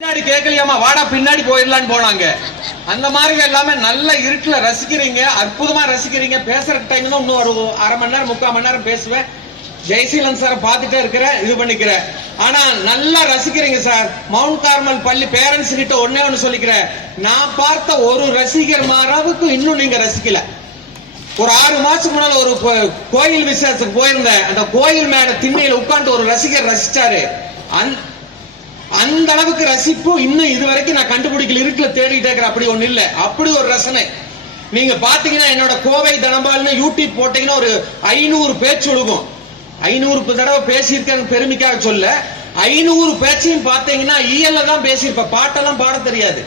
பின்னாடி கேட்கலையாமா, வாடா பின்னாடி போயிடலான்னு போனாங்க. அந்த மாதிரி எல்லாமே நல்ல இருட்டுல ரசிக்கிறீங்க, அற்புதமா ரசிக்கிறீங்க. பேசுற டைம் தான் இன்னும் ஒரு அரை மணி நேரம் 3/4 மணி நேரம் பேசுவேன். ஜெய்சீலன் சார் பார்த்துட்டே இருக்கிறேன், இது பண்ணிக்கிறேன். ஆனா நல்லா ரசிக்கிறீங்க சார். மவுண்ட் கார்மல் பள்ளி பேரண்ட்ஸ் கிட்ட ஒண்ணு சொல்லிக்கிறேன், நான் பார்த்த ஒரு ரசிகர் மாறாவுக்கு இன்னும் நீங்க ரசிக்கல. ஒரு 6 மாசத்துக்கு முன்னால ஒரு கோயில் விசேஷத்துக்கு போயிருந்தேன். அந்த கோயில் மேல திண்ணையில உட்காந்து ஒரு ரசிகர் ரசிச்சாரு. அந்த அளவுக்கு ரசிப்பு இன்னும் இது வரைக்கும் நான் கண்டுபிடிக்கல. இருட்டுல தேடிட்டே இருக்கிற அப்படி ஒண்ணு இல்ல. அப்படி ஒரு ரசனை நீங்க பாத்தீங்கன்னா, என்னோட கோவை தனபால்னு யூடியூப் போட்டீங்கன்னா ஒரு 500 பேச்சு ஒழுகும். 500 தடவை பேசியிருக்கேன் பெருமைக்காக சொல்ல. 500 பேச்சையும் பாத்தீங்கன்னா இயல்ல தான் பேசியிருப்பேன். பாட்டெல்லாம் பாட தெரியாது.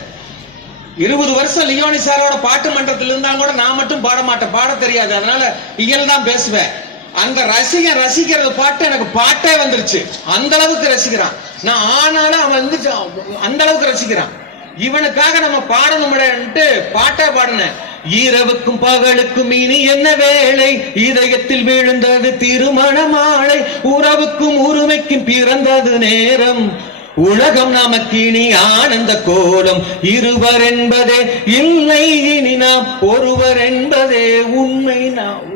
20 வருஷம் லியோனி சாரோட பாட்டு மன்றத்தில் இருந்தாலும் கூட நான் மட்டும் பாட மாட்டேன், பாட தெரியாது. அதனால இயல் தான் பேசுவேன். அந்த ரசிகன் ரசிக்கிறது பாட்டு எனக்கு பாட்டே வந்துருச்சு. அந்த அளவுக்கு ரசிக்கிறான். நான் ஆனாலும் அவன் வந்து அந்த அளவுக்கு ரசிக்கிறான். இவனுக்காக நம்ம பாடணும்ட்டு பாட்டே பாடினேன். இரவுக்கும் பகலுக்கும் இனி என்ன வேலை, இதயத்தில் விழுந்தது திருமண மாலை, உறவுக்கும் உரிமைக்கும் பிறந்தது நேரம், உலகம் நமக்கு இனி ஆனந்த கோலம், இருவர் என்பதே இல்லை இனி நாம் ஒருவர் என்பதே உண்மை. நான்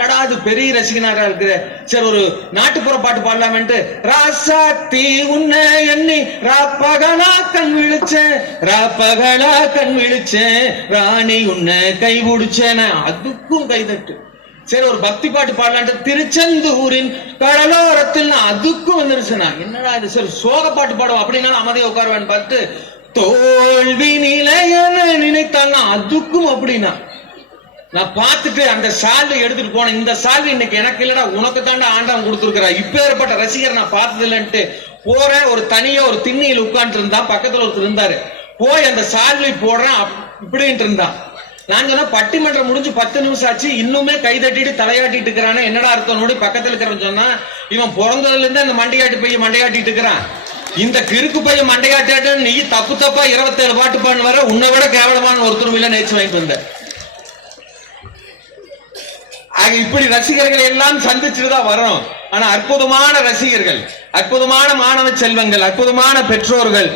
நடாது பெரிய ரசிகனாக இருக்குது. சரி, ஒரு நாட்டுப்புற பாட்டு பாடலாமன்ட்டு, ராசாத்தி உன்னை எண்ணி ராப்பகலா கண் விழிச்சேன், ராப்பகலா கண் விழிச்சேன், ராணி உன்னை கை பிடிச்சேன், அதுக்கும் கைதட்டு. சரி, ஒரு பக்தி பாட்டு பாடலான்ட்டு, திருச்செந்தூரின் கடலோரத்தில், அதுக்கும் வந்துருச்சுனா என்னடா இது. சரி, சோக பாட்டு பாடுவோம் அப்படின்னாலும் அமைதியா உட்காருவேன் பார்த்து, தோல்வி நிலையன நினைத்தான்னா அதுக்கும் அப்படின்னா நான் பார்த்துட்டு அந்த சால்வை எடுத்துட்டு போனேன். இந்த சால்வை இன்னைக்கு எனக்கு இல்லடா, உனக்கு தாண்டா ஆண்டவன் கொடுத்துருக்கிறா. இப்ப ஏற்பட்ட ரசிகர் நான் பார்த்தது இல்லைன்ட்டு போறேன். ஒரு தனியா ஒரு திண்ணையில் உட்கார்ந்து இருந்தா, பக்கத்துல ஒருத்தர் இருந்தாரு. போய் அந்த சால்வை போடுறேன் இப்படின்ட்டு இருந்தான். நான் சொன்னா பட்டிமன்றம் முடிஞ்சு 10 நிமிஷம் ஆச்சு, இன்னுமே கை தட்டிட்டு தலையாட்டிட்டு இருக்கிறானே, என்னடா அர்த்தம் நோடி பக்கத்துல இருக்கிறவன் சொன்னா, இவன் பிறந்ததுல இருந்து அந்த மண்டையாட்டு பையன் மண்டையாட்டிட்டு இருக்கிறான். இந்த கிறுக்கு பையன் மண்டையாட்டு நீ தப்பு தப்பா 27 பாட்டு பாடு வர, உன்னை விட கேவலமான ஒருத்தரும் இல்ல நேற்று வாங்கிட்டு வந்த. இப்படி ரசிகர்கள் எல்லாம் சந்திச்சுதான் வரணும். ஆனா அற்புதமான ரசிகர்கள், அற்புதமான மாணவ செல்வங்கள், அற்புதமான பெற்றோர்கள்,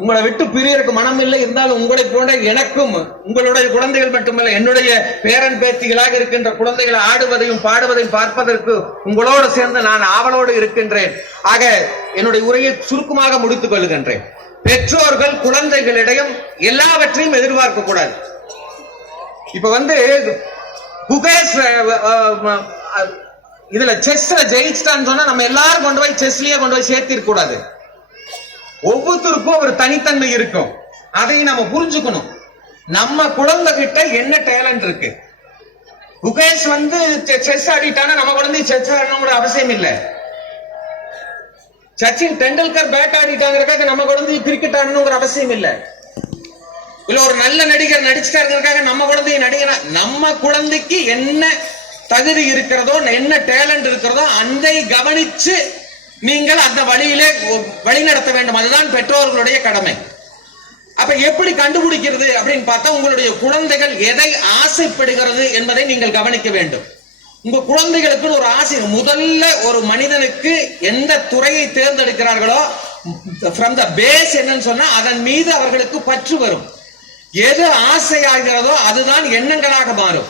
உங்களை விட்டு பிரியருக்கு மனம் இல்லை. இருந்தாலும் உங்களை போன்ற எனக்கும் உங்களுடைய குழந்தைகள் மட்டுமல்ல, என்னுடைய பேரன் பேத்திகளாக இருக்கின்ற குழந்தைகள் ஆடுவதையும் பாடுவதையும் பார்ப்பதற்கு உங்களோடு சேர்ந்து நான் ஆவலோடு இருக்கின்றேன். ஆக என்னுடைய உரையை சுருக்கமாக முடித்துக் கொள்கின்றேன். பெற்றோர்கள் குழந்தைகளிடம் எல்லாவற்றையும் எதிர்பார்க்க கூடாது. இப்ப வந்து குகேஷ் இதுல செஸ்ல ஜெயிச்சிட்டான்னு சொன்னா நம்ம எல்லாரும் கொண்டு போய் செஸ்லயே கொண்டு போய் சேர்த்திருக்க கூடாது. ஒவ்வொருத்தருக்கும் ஒரு தனித்தன்மை இருக்கும். அதை நம்ம புரிஞ்சுக்கணும். நம்ம குழந்தை கிட்ட என்ன டேலண்ட் இருக்கு. குகேஷ் வந்து செஸ் ஆடிட்டானா நம்ம குழந்தை செஸ் ஆடணும் அவசியம் இல்லை. சச்சின் டெண்டுல்கர் பேட் ஆடிட்டாங்கிறதுக்காக நம்ம குழந்தை கிரிக்கெட் ஆடணுங்கிற அவசியம் இல்லை. இல்ல ஒரு நல்ல நடிகர் நடிச்சுட்டாருக்காக நம்ம குழந்தைய நடிகர். நம்ம குழந்தைக்கு என்ன தகுதி இருக்கிறதோ, என்ன டேலண்ட் இருக்கிறதோ அதை கவனிச்சு நீங்கள் அந்த வழியிலே வழி நடத்த வேண்டும். அதுதான் பெற்றோர்களுடைய கடமை. அப்ப எப்படி கண்டுபிடிக்கிறது அப்படின்னு பார்த்தா, உங்களுடைய குழந்தைகள் எதை ஆசைப்படுகிறது என்பதை நீங்கள் கவனிக்க வேண்டும். உங்க குழந்தைகளுக்கு ஒரு ஆசை. முதல்ல ஒரு மனிதனுக்கு எந்த துறையை தேர்ந்தெடுக்கிறார்களோ, ஃப்ரம் த பேஸ் என்னன்னு சொன்னா அதன் மீது அவர்களுக்கு பற்று வரும். எது ஆசையாகிறதோ அதுதான் எண்ணங்களாக மாறும்.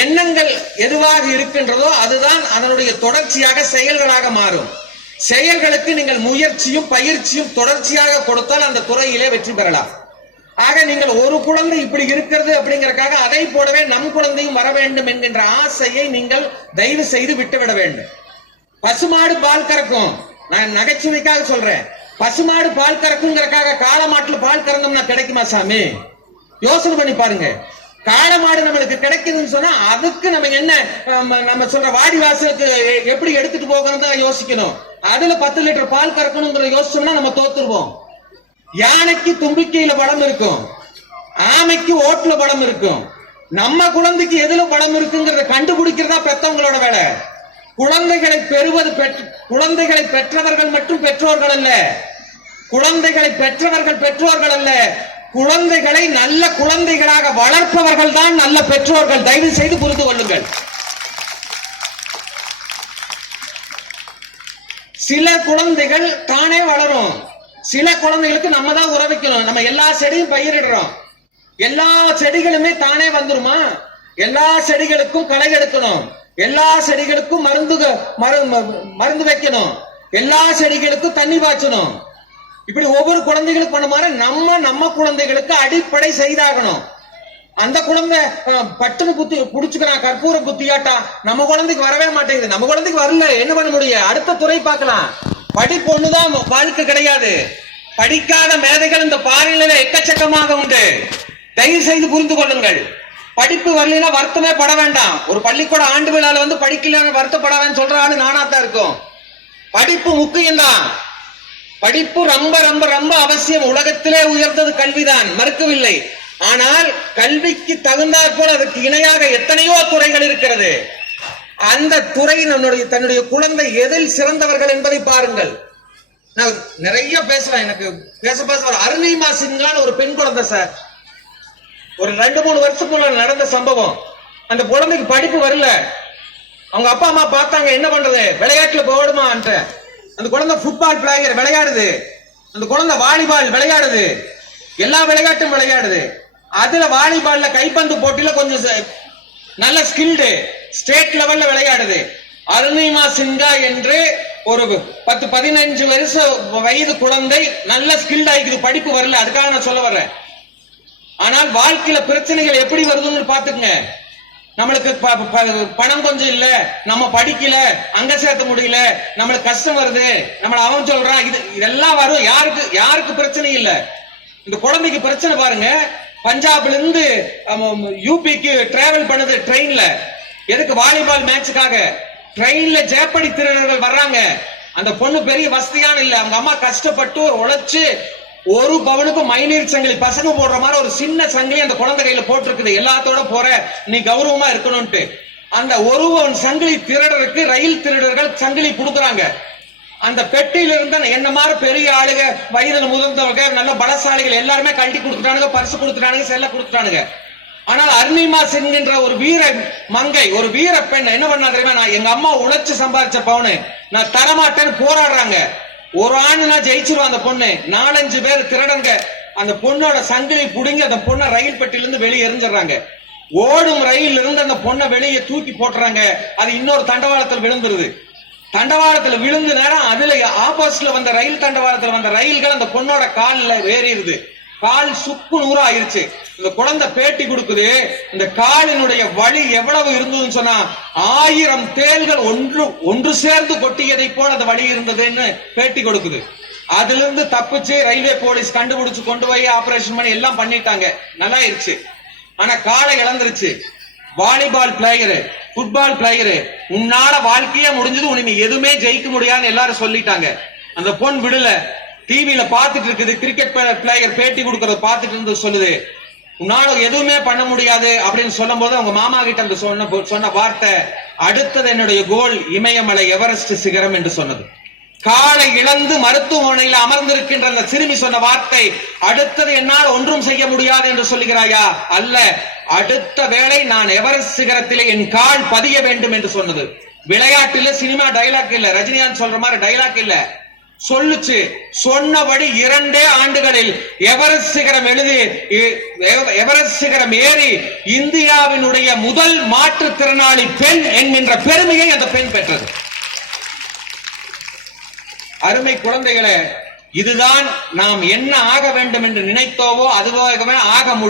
எண்ணங்கள் எதுவாக இருக்கின்றதோ அதுதான் அதனுடைய தொடர்ச்சியாக செயல்களாக மாறும். செயல்களுக்கு நீங்கள் முயற்சியும் பயிற்சியும் தொடர்ச்சியாக கொடுத்தால் அந்த துறையிலே வெற்றி பெறலாம். ஆக நீங்கள் ஒரு குழந்தை இப்படி இருக்கிறது அப்படிங்கறக்காக அதை போலவே நம் குழந்தையும் வர வேண்டும் என்கின்ற ஆசையை நீங்கள் தயவு செய்து விட்டுவிட வேண்டும். பசுமாடு பால் கறக்கும், நான் நகைச்சுவைக்காக சொல்றேன். பசுமாடு பால் கறக்குங்கிறக்காக காளமாட்டுல பால் கறந்தோம்னா கிடைக்குமா சாமி? யோசனை பண்ணி பாருங்க. காளமாடு நம்மளுக்கு கிடைக்குதுன்னு சொன்னா அதுக்கு நம்ம என்ன நம்ம சொல்ற வாடி வாசலுக்கு எப்படி எடுத்துட்டு போகணும் தான் யோசிக்கணும். அதுல 10 லிட்டர் பால் கறக்கணுங்கிற யோசிச்சோம்னா நம்ம தோத்துருவோம். யானைக்கு தும்பிக்கையில பலம் இருக்கும், ஆமைக்கு ஓட்டுல பலம் இருக்கும். நம்ம குழந்தைக்கு எதுல பலம் இருக்குங்கிறத கண்டுபிடிக்கிறதா பெத்தவங்களோட வேலை. குழந்தைகளை பெறுவது குழந்தைகளை பெற்றவர்கள் மட்டும் பெற்றோர்கள் அல்ல. குழந்தைகளை பெற்றவர்கள் பெற்றோர்கள் அல்ல. குழந்தைகளை நல்ல குழந்தைகளாக வளர்ப்பவர்கள் தான் நல்ல பெற்றோர்கள். தயவு செய்து புரிந்து கொள்ளுங்கள். சில குழந்தைகள் தானே வளரும், சில குழந்தைகளுக்கு நம்ம தான் உறவிக்கணும். நம்ம எல்லா செடியும் பயிரிடுறோம், எல்லா செடிகளுமே தானே வந்துருமா? எல்லா செடிகளுக்கும் களை எடுக்கணும், எல்லா செடிகளுக்கும் மருந்து வைக்கணும், எல்லா செடிகளுக்கும் தண்ணி பாய்ச்சணும். இப்படி ஒவ்வொரு குழந்தைகளுக்கு பண்ண மாதிரி நம்ம குழந்தைகளுக்கு அடிப்படை செய்தாகணும். அந்த குழந்தை பட்டுன்னு புத்தி புடிச்சுக்கிறான், கற்பூர புத்தியாட்டா. நம்ம குழந்தைக்கு வரவே மாட்டேங்குது. நம்ம குழந்தைக்கு வரல, என்ன பண்ண முடியும்? அடுத்த துறை பார்க்கலாம். படிப்பு ஒண்ணுதான் வாழ்க்கை கிடையாது. படிக்காத மேதைகள் இந்த பாறையில எக்கச்சக்கமாக உண்டு. தயவு செய்து புரிந்து கொள்ளுங்கள். படிப்பு வரலைன்னா வருத்தமே பட வேண்டாம். ஒரு பள்ளிக்கூட ஆண்டு விழால வந்து படிக்கல வருத்தப்படாதன்னு சொல்ற ஆளு நானாத்தான் இருக்கும். படிப்பு முக்கியம்தான். படிப்பு ரொம்ப ரொம்ப ரொம்ப அவசியம். உலகத்திலே உயர்ந்தது கல்விதான், மறுக்கவில்லை. ஆனால் கல்விக்கு தகுந்தாற் போல அதற்கு இணையாக எத்தனையோ துறைகள் இருக்கிறது. அந்த துறையின் தன்னுடைய குழந்தை எதில் சிறந்தவர்கள் என்பதை பாருங்கள். நான் நிறைய பேசுவேன், எனக்கு பேச அருணிமா சிங்கான்னு ஒரு பெண் குழந்தை சார், ஒரு 2-3 வருஷத்துக்குள்ள நடந்த சம்பவம். அந்த குழந்தைக்கு படிப்பு வரல. அவங்க அப்பா அம்மா பார்த்தாங்க, என்ன பண்றது, விளையாட்டுல போடுமா. அந்த குழந்தை ஃபுட்பால் பிளேயர் விளையாடுது, அந்த குழந்தை வாலிபால் விளையாடுது, எல்லா விளையாட்டும் விளையாடுது. அதுல வாலிபால்ல கைப்பந்து போட்டியில கொஞ்சம் நல்ல ஸ்கில்டு, ஸ்டேட் லெவல்ல விளையாடுது. அருணிமா சிங்கா என்று ஒரு 10-15 வயது குழந்தை நல்ல ஸ்கில்ட் ஆயிக்குது. படிப்பு வரல, அதுக்காக நான் சொல்ல வர்றேன். ஆனால் வாழ்க்கையில பிரச்சனைகள் எப்படி வருதுன்னு பாத்துக்கங்க. நம்மளுக்கு பணம் கொஞ்சம் இல்ல, நம்ம படிக்கல, அங்க சேர்த்த முடியல, நம்மளுக்கு கஷ்டம் வருது, நம்மள அவன் சொல்றான், இதெல்லாம் வரும். யாருக்கு பிரச்சனை இல்ல. இந்த குழந்தைக்கு பிரச்சனை பாருங்க. பஞ்சாப்ல இருந்து யூபிக்கு டிராவல் பண்ணது ட்ரெயின்ல. எதுக்கு? வாலிபால் மேட்சுக்காக. ட்ரெயின்ல ஜேப்படி திருடர்கள் வர்றாங்க. அந்த பொண்ணு பெரிய வசதியான இல்ல, அவங்க அம்மா கஷ்டப்பட்டு உழைச்சு 1 பவுனுக்கு மைனீர் சங்கிலி, பசங்க போடுற மாதிரி ஒரு சின்ன சங்கிலி அந்த குழந்தை கையில போட்டிருக்குது. எல்லாத்தோட போற, நீ கௌரவமா இருக்கணும்ட்டு. அந்த 1 பவுன் சங்கிலி திருடருக்கு ரயில் திருடர்கள் சங்கிலி கொடுக்குறாங்க. அந்த பெட்டியில இருந்த என்ன மாதிரி பெரிய ஆளுங்க, வயதுல முதிர்ந்தவங்க, நல்ல பலசாலிகள் எல்லாருமே கழட்டி கொடுத்துட்டானுங்க, பரிசு கொடுத்துட்டானுங்க, செல்ல கொடுத்துட்டானுங்க. ஆனால் அருணிமா சிங் என்ற ஒரு வீர மங்கை, ஒரு வீர பெண் என்ன பண்ணா தெரியுமா? நான் எங்க அம்மா உழைச்சு சம்பாதிச்ச பவுனு நான் தரமாட்டேன்னு போராடுறாங்க. ஒரு ஆணுனா ஜெயிச்சிருவான் அந்த பொண்ணு. 4-5 பேர் திருடங்க அந்த பொண்ணோட சங்கிலி புடுங்கி அந்த பொண்ணை ரயில் பெட்டியில இருந்து வெளியே எரிஞ்சிடறாங்க. ஓடும் ரயில் இருந்து அந்த பொண்ணை வெளியே தூக்கி போட்டுறாங்க. அது இன்னொரு தண்டவாளத்தில் விழுந்துருது. தண்டவாளத்துல விழுந்து நேரம் அதுல ஆப்போசிட்ல வந்த ரயில், தண்டவாளத்துல வந்த ரயில்கள் அந்த பொண்ணோட கால்ல ஏறிடுது. கால் சுக்கு நூறா ஆயிருச்சு. இந்த குழந்தை பேட்டி கொடுக்குது, இந்த காலினுடைய வலி எவ்வளவு இருந்ததுன்னு சொன்னா 1000 தேள்கள் ஒன்று சேர்ந்து கொட்டியதை போல அந்த வலி இருந்ததுன்னு பேட்டி கொடுக்குது. அதுல இருந்து தப்பிச்சு ரயில்வே போலீஸ் கண்டுபிடிச்சு கொண்டு போய் ஆபரேஷன் பண்ணி எல்லாம் பண்ணிட்டாங்க, நல்லா ஆயிருச்சு. ஆனா காலை இழந்துருச்சு. வாலிபால் பிளேயரு, ஃபுட்பால் பிளேயரு, உன்னால வாழ்க்கையே முடிஞ்சது, உன்னை எதுவுமே ஜெயிக்க முடியாதுன்னு எல்லாரும் சொல்லிட்டாங்க. அந்த பொண்ணு விடல, டிவியில பாத்துட்டு இருக்குது, கிரிக்கெட் பிளேயர் பேட்டி கொடுக்கறத பாத்துட்டு இருந்து சொல்லுது, உன்னால எதுவுமே பண்ண முடியாது அப்படின்னு சொல்லும் போது அவங்க மாமா கிட்ட அந்த சொன்ன வார்த்தை, அடுத்தது என்னுடைய கோல் இமயமலை எவரெஸ்ட் சிகரம் என்று சொன்னது. காலை இழந்து மருத்துவமனையில் அமர்ந்திருக்கின்ற அந்த சிறுமி சொன்ன வார்த்தை, அடுத்தது என்னால் ஒன்றும் செய்ய முடியாது என்று சொல்லுகிறாயா? அல்ல, அடுத்த வேளை நான் எவரெஸ்ட் சிகரத்திலே என் கால் பதிய வேண்டும் என்று சொன்னது. விளையாட்டு இல்ல, சினிமா டைலாக் இல்ல, ரஜினிகாந்த் சொல்ற மாதிரி டைலாக் இல்ல, சொல்லுச்சு. சொன்னபடி 2 ஆண்டுகளில் எவரெஸ்ட் சிகரம் எவரெஸ்ட் சிகரம் ஏறி இந்தியாவினுடைய முதல் மாற்றுத்திறனாளி பெண் என்கின்ற பெருமையை அந்த பெண் பெற்றது. அருமை குழந்தைகளே, இதுதான் நாம் என்ன ஆக வேண்டும் என்று நினைத்தோவோ அதுவாகவே ஆக முடியும்.